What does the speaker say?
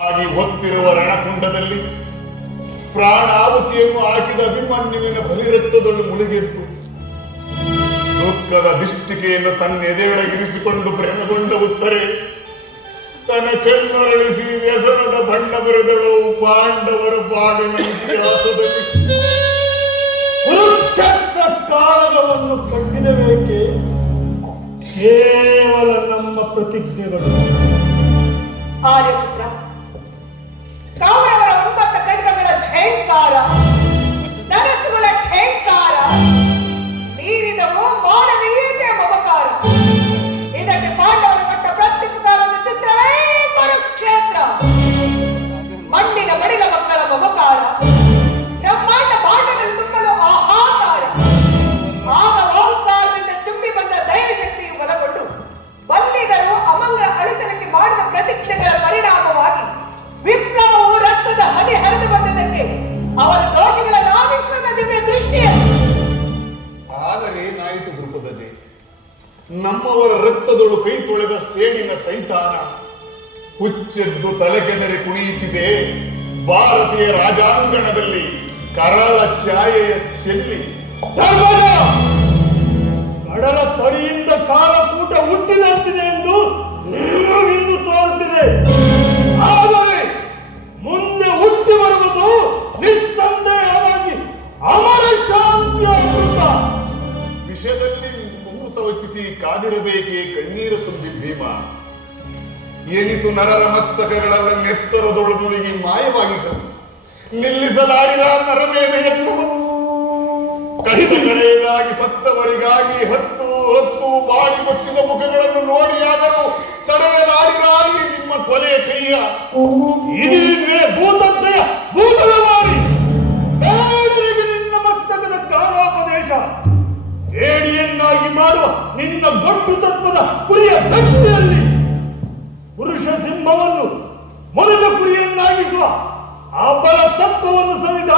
ಆಗಿ ಹೊತ್ತಿರುವ ರಣಕುಂಡದಲ್ಲಿ ಪ್ರಾಣಾಹುತಿಯನ್ನು ಹಾಕಿದ ಅಭಿಮನ್ಯುವಿನ ಬಲಿರಕ್ತದೊಳು ಮುಳುಗೆದ್ದು ದುಃಖದ ದಿಷ್ಟಿಕೆಯನ್ನು ತನ್ನ ಎದೆಯೊಳಗಿರಿಸಿಕೊಂಡು ಪ್ರೇಮಗೊಂಡ ಉತ್ತರೆ ತನ್ನ ಕಣ್ಣೊರಳಿಸಿ ವ್ಯಸನದ ಬಣ್ಣ ಬರೆದಳು ಪಾಂಡವರ ಬಾಳಿನ ಇತಿಹಾಸದಲ್ಲಿ. ಕುರುಕ್ಷೇತ್ರ ಕಾಳಗವನ್ನು ಕಟ್ಟಿದಬೇಕೆ ಕೇವಲ ನಮ್ಮ ಪ್ರತಿಜ್ಞೆಗಳು. ಆರ್ಯಪುತ್ರ, ಕೌರವರ 9 ಖಡ್ಗಗಳ ಝೇಂಕಾರ, ಧನಸ್ಸುಗಳ ಠೇಂಕಾರ, ಮೀರಿದವು ಮಾನವೀಯತೆಯ ಮಮಕಾರ. ಇದಕ್ಕೆ ಪಾಂಡವರು ಕೊಟ್ಟ ಪ್ರತ್ಯುಪಕಾರದ ಚಿತ್ರವೇ ಕುರುಕ್ಷೇತ್ರ. ಮಣ್ಣಿನ ಮಡಿಲ ಮಕ್ಕಳ ಮಮಕಾರ, ಬ್ರಹ್ಮಾಂಡ ಭಾಂಡದಲ್ಲಿ ತುಂಬಲು ಆಹಾಕಾರ. ಆಗ ಓಂಕಾರದಿಂದ ಚುಮ್ಮಿ ಬಂದ ದೈವಶಕ್ತಿಯು ಬಲಗೊಂಡು ಬಲ್ಲಿದರು ಅಮಂಗಳ ಅಳಿಸಲಿಕ್ಕೆ ಮಾಡಿದ ಪ್ರತಿಜ್ಞೆಗಳ ಪರಿಣಾಮವಾಗಿ ವಿಪ್ಲವವು ರಕ್ತದ ಹನಿ ಹರಿದು ಬಂದದಕ್ಕೆ ಅವರ ದೋಷಗಳ ವಿಶ್ವದ ದಿವ್ಯ ದೃಷ್ಟಿಯಲ್ಲಿ. ಆದರೆ ಏನಾಯಿತು ದೃಪದಜೆ? ನಮ್ಮವರ ರಕ್ತದೊಳು ಕೈ ತೊಳೆದ ಸೇಡಿನ ಸೈತಾನ ಹುಚ್ಚೆದ್ದು ತಲೆಕೆದರೆ ಕುಣಿಯುತ್ತಿದೆ ಭಾರತೀಯ ರಾಜಾಂಗಣದಲ್ಲಿ ಕರಾಳ ಛಾಯೆಯ ಚೆಲ್ಲಿ. ಧರ್ಮದ ಕಡಲ ತಡಿಯಿಂದ ಕಾಲಕೂಟ ಹುಟ್ಟಿದಂತಿದೆ ಎಂದು ನಿಮಗಿಂದು ತೋರುತ್ತಿದೆ. ಆದರೆ ಮುಂದೆ ಹುಟ್ಟಿ ಬರುವುದು ನಿಸ್ಸಂದೇಹವಾಗಿ ಅಮರ ಶಾಂತಿಯ ಅಮೃತ. ವಿಷಯದಲ್ಲಿ ಅಮೃತವಚ್ಚಿಸಿ ಕಾದಿರಬೇಕೇ ಕಣ್ಣೀರು ತುಂಬಿ ಭೀಮ. ಏನಿತು ನರರ ಮಸ್ತಕಗಳೆಲ್ಲ ನೆತ್ತರದೊಳು ಮುಳುಗಿ ಮಾಯವಾಗಿದ್ದವು. ನಿಲ್ಲಿಸಲಾರಿದ ನರಮೇಧೆಯನ್ನು ಕಡಿದ ಕಡೆಯದಾಗಿ ಸತ್ತವರಿಗಾಗಿ ಹತ್ತು ಹತ್ತು ಬಾಡಿ ಬಚ್ಚಿದ ಮುಖಗಳನ್ನು ನೋಡಿಯಾದರೂ ತಡೆಯಲಾರಿರಾಯಿ ನಿಮ್ಮ ಕೊಲೆಯ ಕೈಯ. ಇದೀಗ ಭೂತದ್ದೆಯ ಭೂತದ ಮಾರಿ ಬೇಡರಿಗೆ ನಿನ್ನ ಮಸ್ತಕದ ಕಾಲೋಪದೇಶ. ಏಡಿಯನ್ನಾಗಿ ಮಾಡುವ ನಿನ್ನ ಗೊಟ್ಟು ತತ್ವದ ಕುರಿಯ ದಂಡೆಯಲ್ಲಿ ಪುರುಷ ಸಿಂಹವನ್ನು ಮೊಲದ ಕುರಿಯನ್ನಾಗಿಸುವ ಅಬಲ ತತ್ವವನ್ನು ಸವಿದ